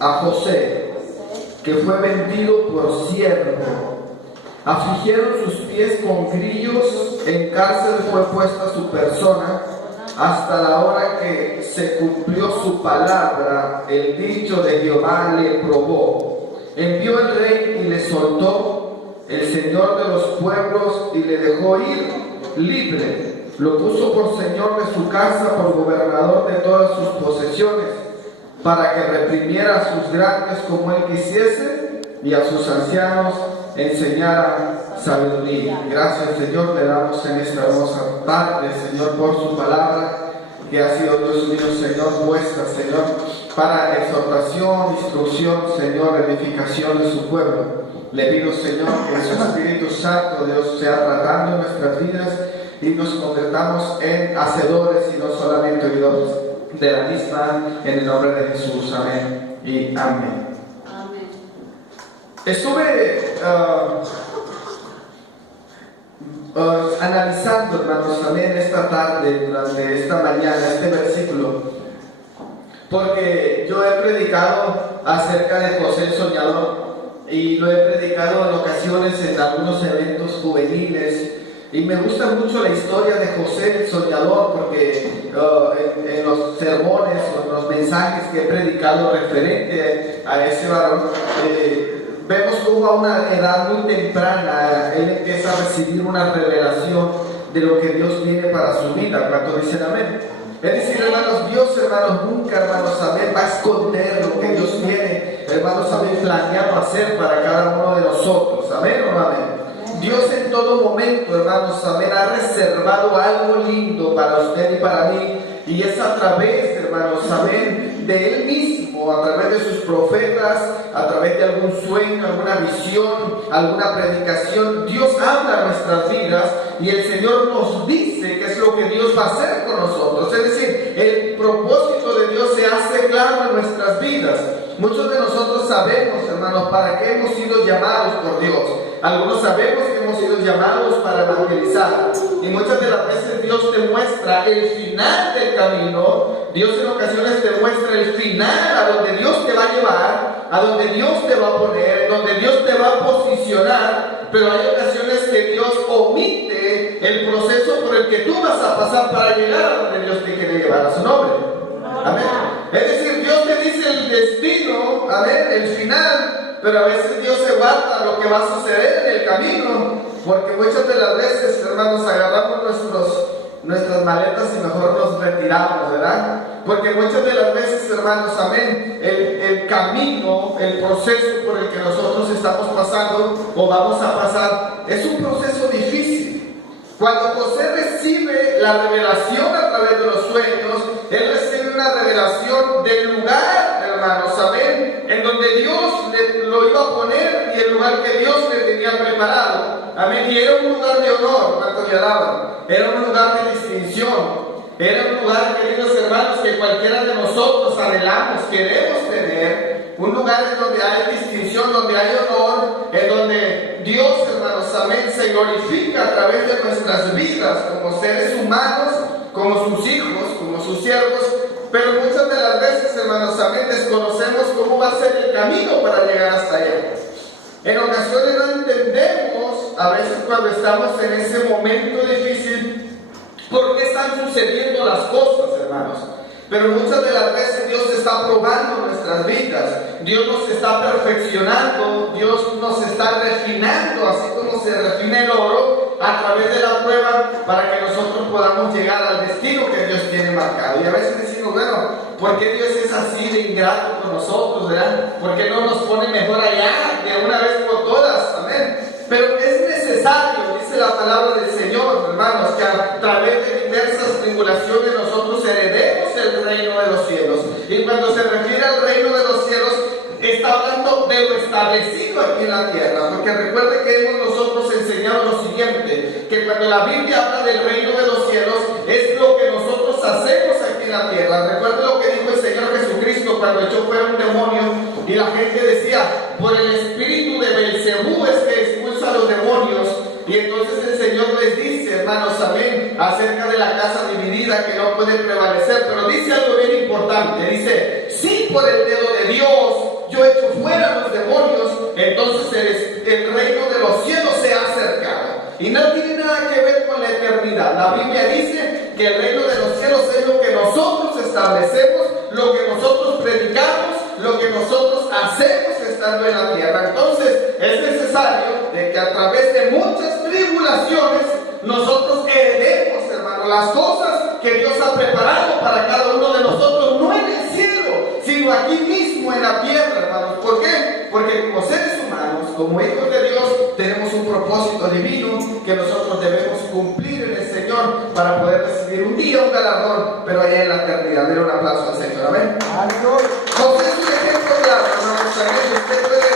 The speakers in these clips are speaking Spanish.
a José, que fue vendido por siervo. Afligieron sus pies con grillos, en cárcel fue puesta su persona, hasta la hora que se cumplió su palabra, el dicho de Jehová le probó. Envió el rey y le soltó, el Señor de los pueblos, y le dejó ir libre. Lo puso por señor de su casa, por gobernador de todas sus posesiones, para que reprimiera a sus grandes como él quisiese, y a sus ancianos enseñara sabiduría. Gracias, Señor, le damos en esta hermosa tarde, Señor, por su palabra, que ha sido, Dios mío, Señor, puesta, Señor, para exhortación, instrucción, Señor, edificación de su pueblo. Le pido, Señor, que su Espíritu Santo, Dios, sea tratando en nuestras vidas y nos convertamos en hacedores y no solamente oidores de la misma, en el nombre de Jesús. Amén y amén. Amén. Estuve analizando, hermanos, también esta tarde, durante esta mañana, este versículo, porque yo he predicado acerca de José el Soñador y lo he predicado en ocasiones en algunos eventos juveniles. Y me gusta mucho la historia de José el Soñador, porque en los sermones o en los mensajes que he predicado referente a ese varón, vemos cómo a una edad muy temprana él empieza a recibir una revelación de lo que Dios tiene para su vida. ¿Cuántos dicen amén? Es decir, hermanos, Dios, hermanos, nunca, hermanos, amén, va a esconder lo que Dios tiene, hermanos, amén, planeado hacer para cada uno de nosotros. Amén o no amén. Dios en todo momento, hermanos, amén, ha reservado algo lindo para usted y para mí, y es a través, hermanos, amén, de Él mismo, a través de sus profetas, a través de algún sueño, alguna visión, alguna predicación. Dios habla en nuestras vidas y el Señor nos dice qué es lo que Dios va a hacer con nosotros. Es decir, el propósito de Dios se hace claro en nuestras vidas. Muchos de nosotros sabemos, hermanos, para qué hemos sido llamados por Dios. Algunos sabemos que hemos sido llamados para evangelizar, y muchas de las veces Dios te muestra el final del camino. Dios en ocasiones te muestra el final, a donde Dios te va a llevar, a donde Dios te va a poner, donde Dios te va a posicionar. Pero hay ocasiones que Dios omite el proceso por el que tú vas a pasar para llegar a donde Dios te quiere llevar, a su nombre. Amén. Es decir, Dios te dice el destino, amén, el final, pero a veces Dios se guarda lo que va a suceder en el camino, porque muchas de las veces, hermanos, agarramos nuestras maletas y mejor nos retiramos, ¿verdad? Porque muchas de las veces, hermanos, amén, el camino, el proceso por el que nosotros estamos pasando o vamos a pasar, es un proceso difícil. Cuando José recibe la revelación a través de los sueños, él recibe una revelación del lugar, hermanos, amén, en donde Dios lo iba a poner, y el lugar que Dios le tenía preparado, amén. Y era un lugar de honor, cuando le alaban, era un lugar de distinción, era un lugar, queridos hermanos, que cualquiera de nosotros anhelamos, queremos tener, un lugar en donde hay distinción, donde hay honor, en donde Dios, hermanos, amén, se glorifica a través de nuestras vidas como seres humanos, como sus hijos, como sus siervos. Pero muchas de las veces, hermanos, amén, desconocemos cómo va a ser el camino para llegar hasta allá. En ocasiones no entendemos, a veces cuando estamos en ese momento difícil, por qué están sucediendo las cosas, hermanos. Pero muchas de las veces Dios está probando nuestras vidas, Dios nos está perfeccionando, Dios nos está refinando, así como se refina el oro a través de la prueba, para que nosotros podamos llegar al destino que Dios tiene marcado. Y a veces decimos, bueno, ¿por qué Dios es así de ingrato con nosotros, verdad? ¿Por qué no nos pone mejor allá de una vez por todas? Amén. Pero es necesario, dice la palabra del Señor, hermanos, que a través de diversas tribulaciones nosotros heredemos el reino de los cielos. Y cuando se refiere al reino de los cielos, está hablando de lo establecido aquí en la tierra. Porque recuerde que hemos nosotros enseñado lo siguiente, que cuando la Biblia habla del reino de los cielos, es lo que nosotros hacemos aquí en la tierra. Recuerde lo que dijo el Señor Jesucristo cuando echó fuera un demonio, y la gente decía, por el espíritu de Belcebú es que expulsa a los demonios. Y entonces el Señor les dice, hermanos, amén, acerca de la casa dividida que no puede prevalecer. Pero dice algo bien importante. Dice, si por el dedo de Dios yo echo fuera a los demonios, entonces el reino de los cielos se ha acercado. Y no tiene nada que ver con la eternidad. La Biblia dice que el reino de los cielos es lo que nosotros establecemos, lo que nosotros predicamos, lo que nosotros hacemos estando en la tierra. Entonces es necesario de que a través de muchas tribulaciones nosotros heredemos, hermano, las cosas que Dios ha preparado para cada uno de nosotros, no en el cielo, sino aquí mismo en la tierra, hermanos. ¿Por qué? Porque como seres humanos, como hijos de Dios, tenemos un propósito divino que nosotros debemos cumplir en el Señor para poder recibir un día un galardón, pero allá en la eternidad. Denle un aplauso al Señor, amén. José es un ejemplo claro, hermanos. También usted puede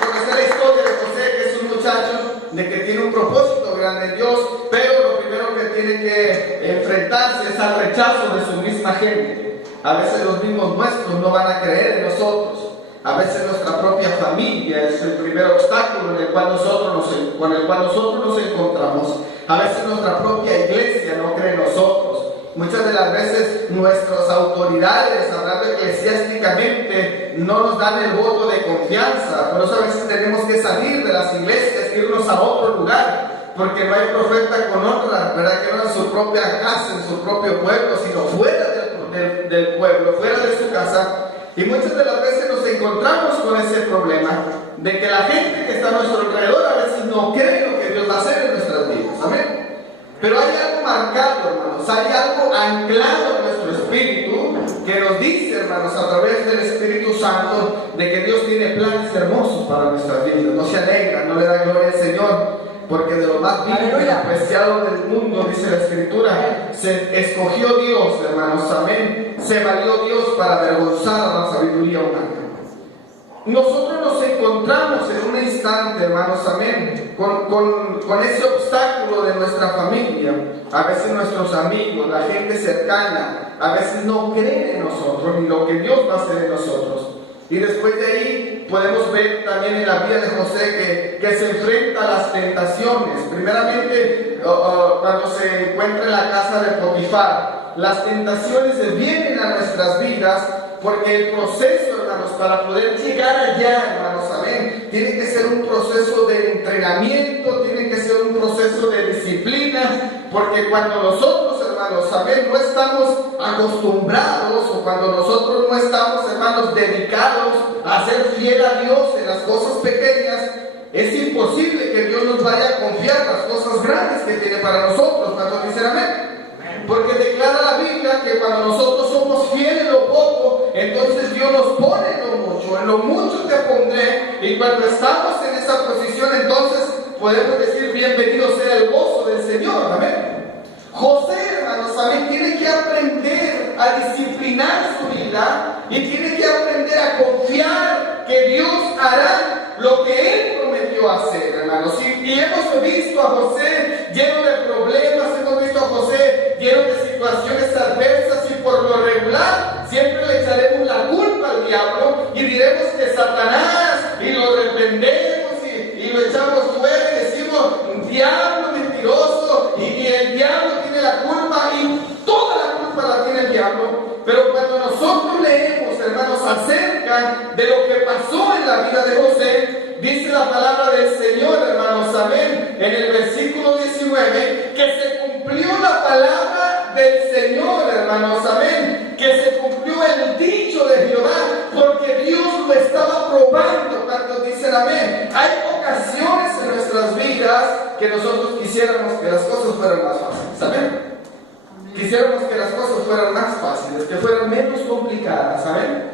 conocer la historia de José, que es un muchacho de que tiene un propósito grande en Dios, pero lo primero que tiene que enfrentarse es al rechazo de su misma gente. A veces los mismos nuestros no van a creer en nosotros. A veces nuestra propia familia es el primer obstáculo con el cual nosotros nos encontramos. A veces nuestra propia iglesia no cree en nosotros. Muchas de las veces nuestras autoridades, hablando eclesiásticamente, no nos dan el voto de confianza. Por eso a veces tenemos que salir de las iglesias, irnos a otro lugar, porque no hay profeta con honra, ¿verdad? Que no en su propia casa, en su propio pueblo, sino fuera del pueblo, fuera de su casa. Y muchas de las veces nos encontramos con ese problema de que la gente que está a nuestro alrededor a veces no cree lo que Dios va a hacer en nuestras vidas. Amén. Pero hay algo marcado, hermanos, hay algo anclado en nuestro espíritu que nos dice, hermanos, a través del Espíritu Santo, de que Dios tiene planes hermosos para nuestras vidas. No se alegra, no le da gloria al Señor, porque de lo más vivo y apreciado del mundo, dice la Escritura, se escogió Dios, hermanos, amén. Se valió Dios para avergonzar a la sabiduría humana. Nosotros nos encontramos en un instante, hermanos, amén, con ese obstáculo de nuestra familia. A veces nuestros amigos, la gente cercana, a veces no creen en nosotros ni lo que Dios va a hacer en nosotros. Y después de ahí podemos ver también en la vida de José que se enfrenta a las tentaciones. Primeramente, cuando se encuentra en la casa de Potifar, las tentaciones vienen a nuestras vidas, porque el proceso, hermanos, para poder llegar allá, hermanos, amén, tiene que ser un proceso de entrenamiento, tiene que ser un proceso de disciplina, porque cuando nosotros, hermanos, amén, no estamos acostumbrados, o cuando nosotros no estamos, hermanos, dedicados a ser fiel a Dios en las cosas pequeñas, es imposible que Dios nos vaya a confiar las cosas grandes que tiene para nosotros. ¿Cuántos dicen amén? Porque declara la Biblia que cuando nosotros somos fieles en lo poco, entonces Dios nos pone en lo mucho te pondré, y cuando estamos en esa posición, entonces podemos decir, bienvenido sea el gozo del Señor, amén. José, hermanos, amén, tiene que aprender a disciplinar su vida, y tiene que aprender a confiar que Dios hará lo que Él prometió hacer, hermanos. Y hemos visto a José lleno de problemas, hemos visto a José lleno de situaciones adversas, y por lo regular siempre le echaremos la culpa al diablo y diremos que Satanás, y lo reprendemos y lo echamos fuera y decimos, diablo mentiroso, y el diablo tiene la culpa, y toda la culpa la tiene el diablo. Pero cuando nosotros leemos, hermanos, acerca de lo que pasó en la vida de José, dice la palabra del Señor, hermanos, amén, en el versículo 19, que se cumplió la palabra del Señor, hermanos, amén, que se cumplió el dicho de Jehová, porque Dios lo estaba probando. Cuando dicen amén, hay ocasiones en nuestras vidas que nosotros quisiéramos que las cosas fueran más fáciles, amén. Quisiéramos que las cosas fueran más fáciles, que fueran menos complicadas, ¿saben?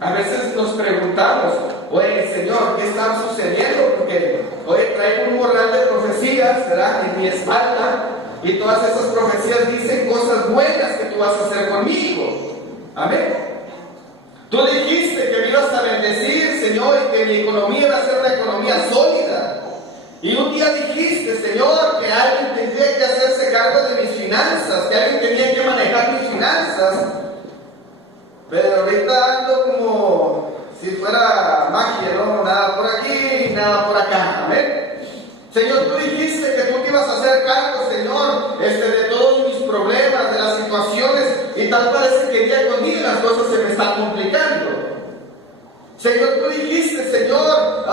A veces nos preguntamos, oye, Señor, ¿qué está sucediendo? Porque, oye, traigo un morral de profecías, ¿verdad?, en mi espalda, y todas esas profecías dicen cosas buenas que tú vas a hacer conmigo. Amén. Tú dijiste que me ibas a bendecir, Señor, y que mi economía va a ser una economía sólida. Y un día dijiste, Señor, que alguien tendría que hacerse cargo de mis finanzas, que alguien tenía que manejar mis finanzas. Pero ahorita ando como si fuera magia, ¿no? Nada por aquí, nada por acá. ¿Amén? Señor, tú dijiste cosas se me están complicando. Señor, tú dijiste, Señor,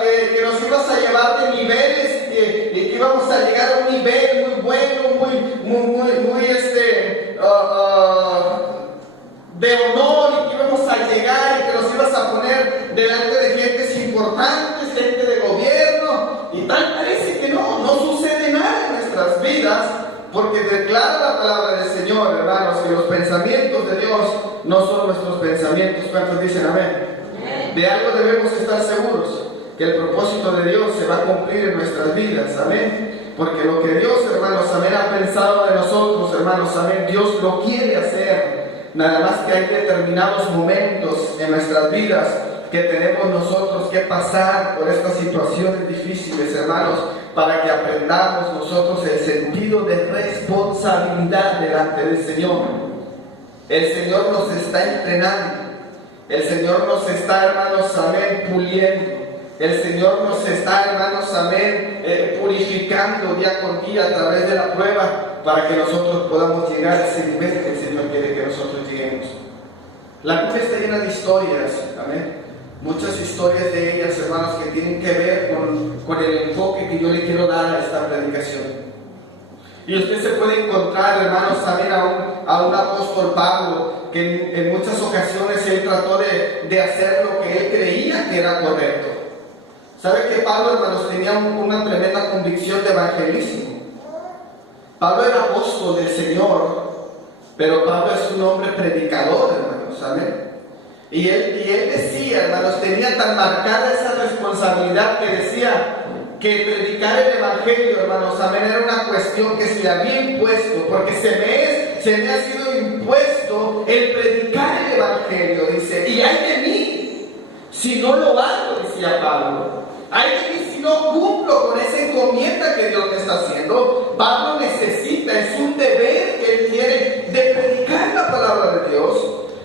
que nos ibas a llevar de niveles y que íbamos a llegar a un nivel muy bueno, de honor, y que íbamos a llegar y que nos ibas a poner delante de gentes importantes, gente de gobierno, y tal parece que no sucede nada en nuestras vidas, porque declara la palabra del Señor, hermanos, que los pensamientos de Dios no son nuestros pensamientos. ¿Cuántos dicen amén? De algo debemos estar seguros, que el propósito de Dios se va a cumplir en nuestras vidas, amén, porque lo que Dios, hermanos, amén, ha pensado de nosotros, hermanos, amén, Dios lo quiere hacer. Nada más que hay determinados momentos en nuestras vidas que tenemos nosotros que pasar por estas situaciones difíciles, hermanos, para que aprendamos nosotros el sentido de responsabilidad delante del Señor. El Señor nos está entrenando. El Señor nos está, hermanos, amén, puliendo. El Señor nos está, hermanos, amén, purificando día con día a través de la prueba, para que nosotros podamos llegar a ese nivel que el Señor quiere que nosotros lleguemos. La Biblia está llena de historias, amén. Muchas historias de ellas, hermanos, que tienen que ver con el enfoque que yo le quiero dar a esta predicación. Y usted se puede encontrar, hermanos, también a un apóstol Pablo, que en muchas ocasiones él trató de hacer lo que él creía que era correcto. ¿Sabe que Pablo, hermanos, tenía una tremenda convicción de evangelismo? Pablo era apóstol del Señor, pero Pablo es un hombre predicador, hermanos, amén. Y él decía, hermanos, tenía tan marcada esa responsabilidad que decía que predicar el evangelio, hermanos, amén, era una cuestión que se le había impuesto, porque se me ha sido impuesto el predicar el evangelio, dice, y hay de mí si no lo hago, decía Pablo. Hay de mí si no cumplo con esa encomienda que Dios me está haciendo. Pablo necesita, es un deber que él tiene de predicar la palabra de Dios.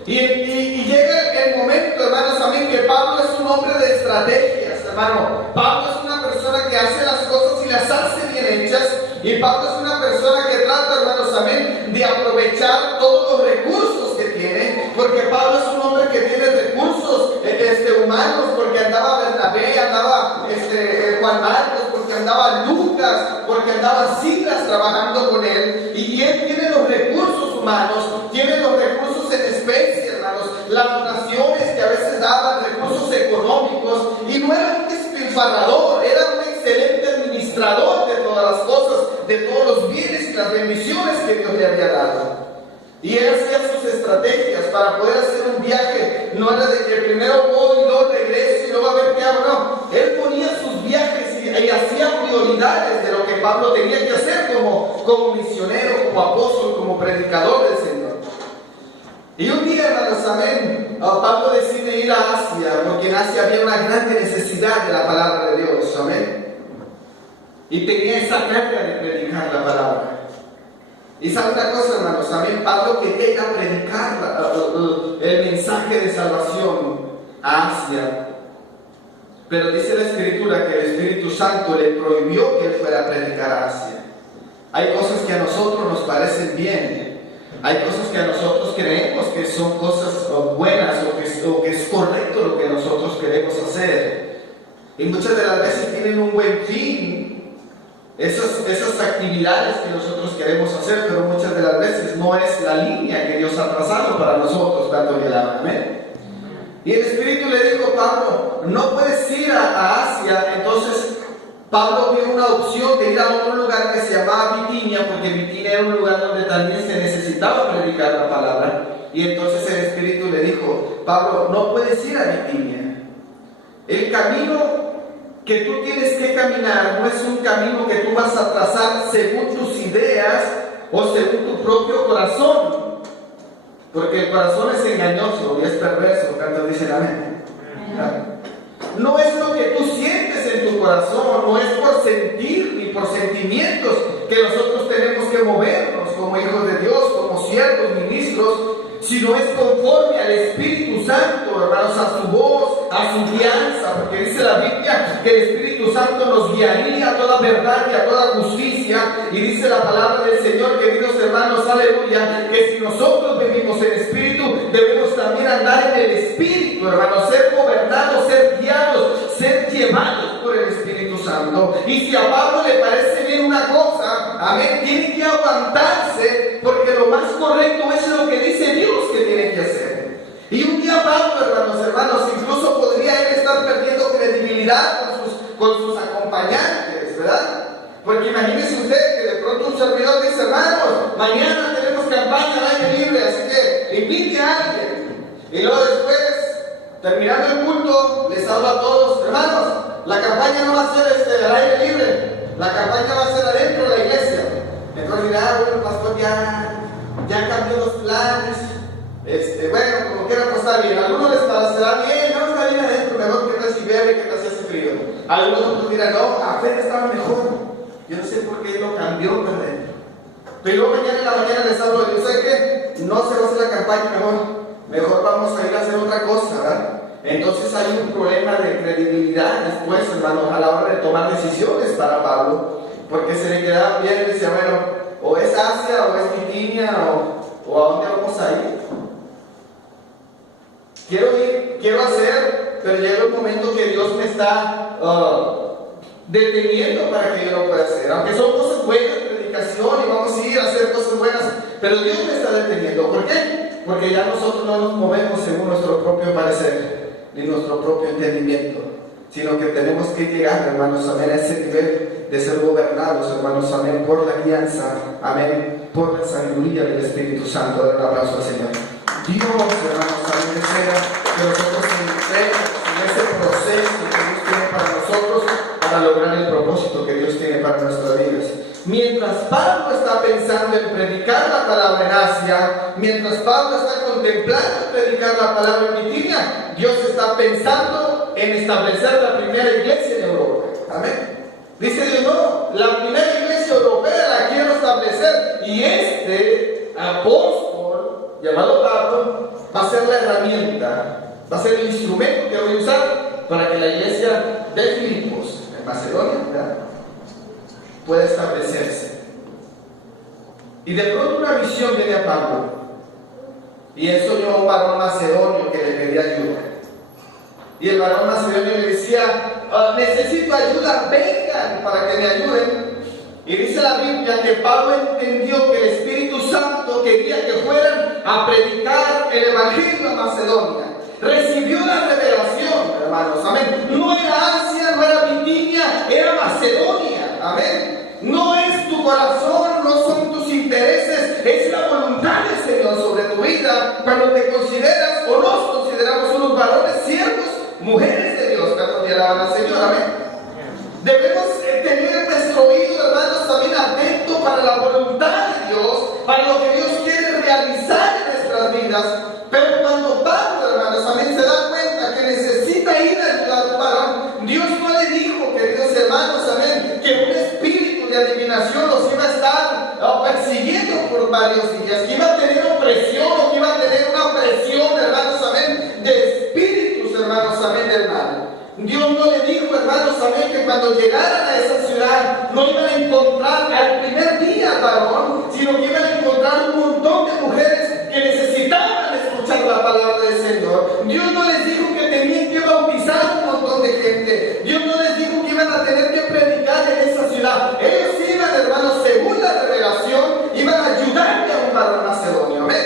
Y llega el momento, hermanos, amén, que Pablo es un hombre de estrategias, hermano. Pablo es una persona que hace las cosas y las hace bien hechas. Y Pablo es una persona que trata, hermanos, amén, de aprovechar todos los recursos que tiene. Porque Pablo es un hombre que tiene recursos humanos, porque andaba Bernabé, andaba Juan Marcos, porque andaba Lucas, porque andaba Silas trabajando con él. Y él tiene los recursos humanos, tiene los recursos en especie, hermanos, las donaciones que a veces daban, recursos económicos, y no era un despilfarrador, era un excelente administrador de todas las cosas, de todos los bienes y las bendiciones que Dios le había dado. Y él hacía sus estrategias para poder hacer un viaje. No era de que primero voy y luego regreso y luego a ver qué hago. No, él ponía sus viajes y hacía prioridades de lo que Pablo tenía que hacer como misionero, como apóstol, como predicador del Señor. Y un día, hermanos, amén, Pablo decide ir a Asia, porque en Asia había una gran necesidad de la palabra de Dios, amén. Y tenía esa carga de predicar la palabra. Y sabe una cosa, hermanos, también Pablo quería ir a predicar el mensaje de salvación a Asia. Pero dice la Escritura que el Espíritu Santo le prohibió que él fuera a predicar a Asia. Hay cosas que a nosotros nos parecen bien, hay cosas que a nosotros creemos que son cosas buenas o que es correcto lo que nosotros queremos hacer. Y muchas de las veces tienen un buen fin. Esas actividades que nosotros queremos hacer, pero muchas de las veces no es la línea que Dios ha trazado para nosotros, dándole la amén. Y el Espíritu le dijo: Pablo, no puedes ir a Asia. Entonces Pablo vio una opción de ir a otro lugar que se llamaba Bitinia, porque Bitinia era un lugar donde también se necesitaba predicar la palabra. Y entonces el Espíritu le dijo: Pablo, no puedes ir a Bitinia. El camino que tú tienes que caminar no es un camino que tú vas a trazar según tus ideas o según tu propio corazón, porque el corazón es engañoso y es perverso. ¿Cuántos dicen amén? No es lo que tú sientes en tu corazón, no es por sentir ni por sentimientos que nosotros tenemos que movernos como hijos de Dios, como siervos, ministros, sino es conforme al Espíritu Santo, hermanos, a su voz, a su guianza, porque dice la Biblia que el Espíritu Santo nos guiaría a toda verdad y a toda justicia. Y dice la palabra del Señor, queridos hermanos, aleluya, que si nosotros vivimos en Espíritu, debemos andar en el Espíritu, hermanos, ser gobernados, ser guiados, ser llevados por el Espíritu Santo. Y si a Pablo le parece bien una cosa, amén, tiene que aguantarse, porque lo más correcto es lo que dice Dios que tiene que hacer. Y un día Pablo, hermanos, incluso podría él estar perdiendo credibilidad con sus acompañantes, ¿verdad? Porque imagínese usted que de pronto un servidor dice, hermanos, mañana tenemos campaña al aire libre, así que invite a alguien. Y luego después, terminando el culto, les hablo a todos, hermanos, la campaña no va a ser al aire libre, la campaña va a ser adentro de la iglesia. Entonces dirá, bueno, pastor, ya cambió los planes. Bueno, como quiera, pues está bien. A algunos les parecerá bien, no, está bien adentro, mejor que no si bebe, que no si hace frío. Algunos otros dirán, no, afuera estaba mejor. Yo no sé por qué lo cambió para adentro. Pero luego mañana en la mañana les hablo de, ¿sabe qué? No se va a hacer la campaña, mejor vamos a ir a hacer otra cosa, ¿verdad? Entonces hay un problema de credibilidad después, hermanos, a la hora de tomar decisiones para Pablo, porque se le quedaba bien y decía, bueno, o es Asia, o es Bitinia, o a dónde vamos a ir. Quiero hacer, pero llega un momento que Dios me está deteniendo para que yo lo pueda hacer. Aunque son cosas buenas, predicación, y vamos a ir a hacer cosas buenas, pero Dios me está deteniendo. ¿Por qué? Porque ya nosotros no nos movemos según nuestro propio parecer, ni nuestro propio entendimiento, sino que tenemos que llegar, hermanos, amén, a ese nivel de ser gobernados, hermanos, amén, por la guianza, amén, por la sabiduría del Espíritu Santo. Den un aplauso al Señor. Dios, hermanos, amén, desea que nosotros entremos en ese proceso que Dios tiene para nosotros, para lograr el propósito que Dios tiene para nuestras vidas. Mientras Pablo está pensando en predicar la palabra en Asia, mientras Pablo está contemplando predicar la palabra en Bitinia, Dios está pensando en establecer la primera iglesia en Europa. Amén. Dice Dios, no, la primera iglesia europea la quiero establecer, y este apóstol llamado Pablo va a ser la herramienta, va a ser el instrumento que voy a usar para que la iglesia de Filipos, en Macedonia, ¿verdad?, pueda establecerse. Y de pronto una visión viene a Pablo, y él soñó a un varón macedonio que le pedía ayuda. Y el varón macedonio le decía, necesito ayuda, vengan para que me ayuden. Y dice la Biblia que Pablo entendió que el Espíritu Santo quería que fueran a predicar el Evangelio a Macedonia. Recibió la revelación, hermanos, amén. No era Asia, no era Bitinia, era Macedonia, amén. No es tu corazón, no son tus intereses, es la voluntad del Señor sobre tu vida. Cuando te consideras o nos consideramos unos varones siervos, mujeres de Dios, cuando te alaban al Señor, amén. Debemos tener nuestro oído, hermanos, también atento para la voluntad de Dios, para lo que Dios quiere realizar en nuestras vidas. Pero cuando Pablo, hermanos, amén, se da cuenta que necesita ir a ayudar a un varón, Dios no le dijo, queridos hermanos, amén, que un espíritu de adivinación los iba a estar persiguiendo por varios días, que iba a tener opresión, o que iba a tener una presión, hermanos, amén, de espíritus, hermanos, amén, del mal. Dios no le dijo, hermanos, amén, que cuando llegaran a esa ciudad no iban a encontrar al primer día varón, sino que iban a encontrar un montón de mujeres que necesitaban escuchar la palabra del Señor. Dios no les dijo que tenían que bautizar un montón de gente. Dios no les dijo que iban a tener que predicar en esa ciudad. Ellos iban, hermanos, según la revelación, iban a ayudarle a un varón macedonio, amén.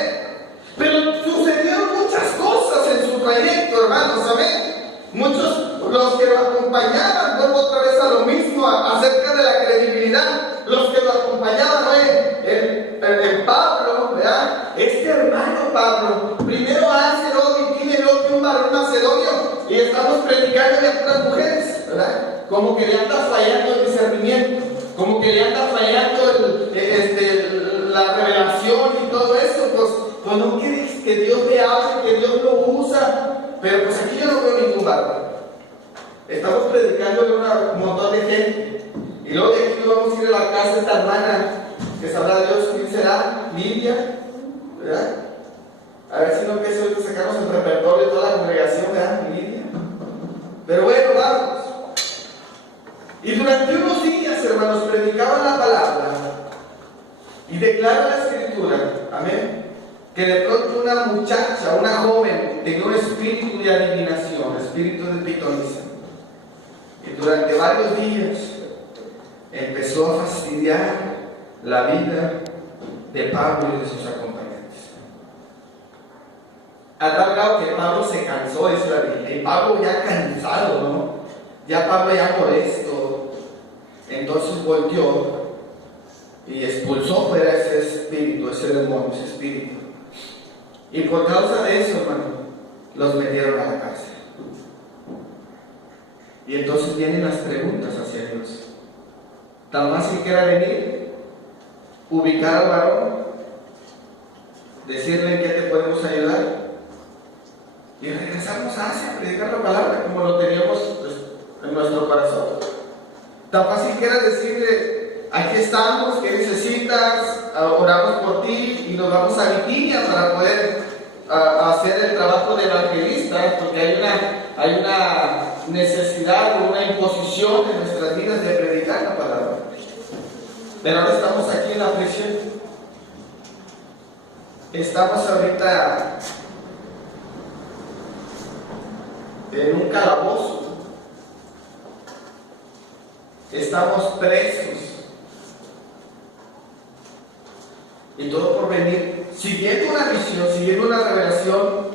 Pero sucedieron muchas cosas en su trayecto, hermanos, amén. Muchos, los que lo acompañaban, vuelvo otra vez a lo mismo, acerca de la credibilidad, los que lo acompañaban, el Pablo, ¿verdad? Este hermano Pablo, primero hace, luego Bitinia, luego un varón macedonio, y estamos predicando a puras mujeres, ¿verdad? Como que le anda fallando el discernimiento, como que le anda fallando la revelación y todo eso, pues no quieres que Dios le hable, que Dios lo usa. Pero pues aquí yo no veo ningún varón. Estamos predicándole a un montón de gente. Y luego de aquí nos vamos a ir a la casa de esta hermana, que sabrá Dios quién será, Lidia, ¿verdad? A ver si no que eso sacamos el repertorio de toda la congregación, ¿verdad? Lidia. Pero bueno, vamos. Y durante unos días, hermanos, predicaban la palabra y declaran la escritura, amén, que de pronto una muchacha, una joven, tenía un espíritu de adivinación, espíritu de pitonisa. Y durante varios días empezó a fastidiar la vida de Pablo y de sus acompañantes. A tal grado que Pablo se cansó, es la Biblia. Y Pablo ya cansado, ¿no? Ya Pablo ya molesto. Entonces volteó y expulsó fuera ese espíritu, ese demonio, ese espíritu. Y por causa de eso, hermano, los metieron a la cárcel. Y entonces vienen las preguntas hacia Dios. Tan fácil que era venir, ubicar al varón, decirle en qué te podemos ayudar y regresarnos a Asia a predicar la palabra como lo teníamos pues, en nuestro corazón. Tan fácil que era decirle: aquí estamos, ¿qué necesitas? Oramos por ti, y nos vamos a Bitinia para poder hacer el trabajo de evangelistas, porque hay una necesidad o una imposición en nuestras vidas de predicar la palabra. Pero ahora estamos aquí en la prisión. Estamos ahorita en un calabozo. Estamos presos. Y todo por venir siguiendo una visión, siguiendo una revelación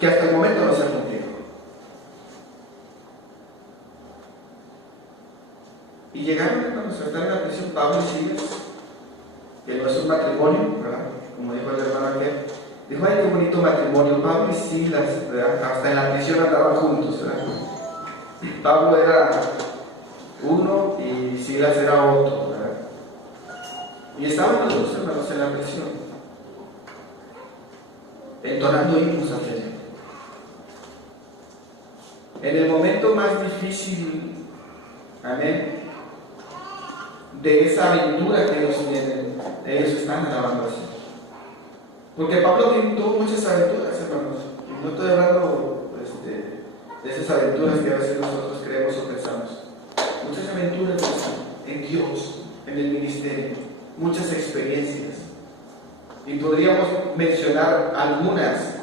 que hasta el momento no se ha cumplido. Y llegaron, hermanos, a estar en la prisión Pablo y Silas, que no es un matrimonio, ¿verdad? Como dijo el hermano aquel. Dijo: ay, qué bonito matrimonio, Pablo y Silas, ¿verdad? Hasta en la prisión andaban juntos, ¿verdad? Pablo era uno y Silas era otro, ¿verdad? Y estaban los dos, hermanos, en la prisión, entonando himnos hacia Dios. En el momento más difícil, amén, de esa aventura que ellos tienen, ellos están alabando así. Porque Pablo tuvo muchas aventuras, hermanos. Y no estoy hablando de esas aventuras que a veces nosotros creemos o pensamos. Muchas aventuras en Dios, en el ministerio, muchas experiencias. Y podríamos mencionar algunas.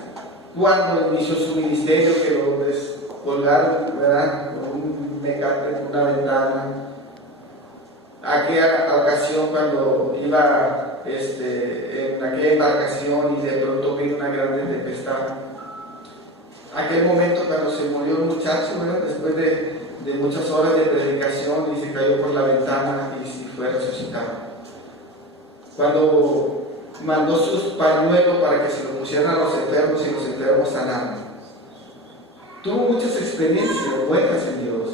Cuando inició su ministerio, que lo colgaron, ¿verdad?, con un mecate por una ventana. Aquella ocasión cuando iba en aquella embarcación y de pronto vino una grande tempestad. Aquel momento cuando se murió un muchacho, ¿verdad?, después de muchas horas de predicación, y se cayó por la ventana y fue resucitado. Cuando mandó sus pañuelos para que se lo pusieran a los enfermos y los enfermos sanaron. Tuvo muchas experiencias buenas en Dios.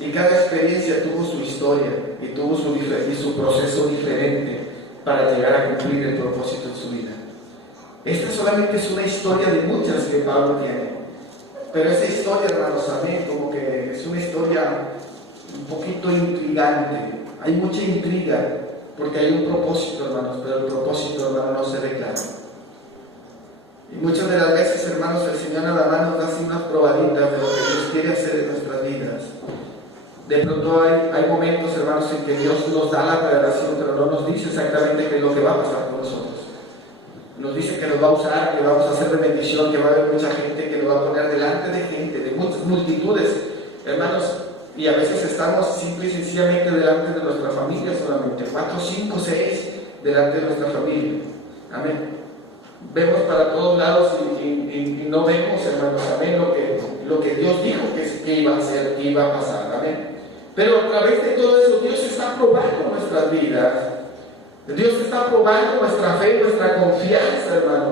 Y cada experiencia tuvo su historia y tuvo su proceso diferente para llegar a cumplir el propósito en su vida. Esta solamente es una historia de muchas que Pablo tiene. Pero esa historia, hermanos, amén, como que es una historia un poquito intrigante. Hay mucha intriga porque hay un propósito, hermanos, pero el propósito, hermanos, no se ve claro. Y muchas de las veces, hermanos, el Señor nada más nos da así unas probaditas de lo que Dios quiere hacer en nuestras vidas. De pronto hay momentos, hermanos, en que Dios nos da la revelación, pero no nos dice exactamente qué es lo que va a pasar con nosotros. Nos dice que nos va a usar, que vamos a hacer de bendición, que va a haber mucha gente, que nos va a poner delante de gente, de muchas multitudes, hermanos, y a veces estamos simple y sencillamente delante de nuestra familia solamente, 4, 5, 6 delante de nuestra familia. Amén. Vemos para todos lados y no vemos, hermanos, amén, lo que Dios dijo que iba a hacer, que iba a pasar, amén. Pero a través de todo eso, Dios está probando nuestras vidas. Dios está probando nuestra fe, nuestra confianza, hermano.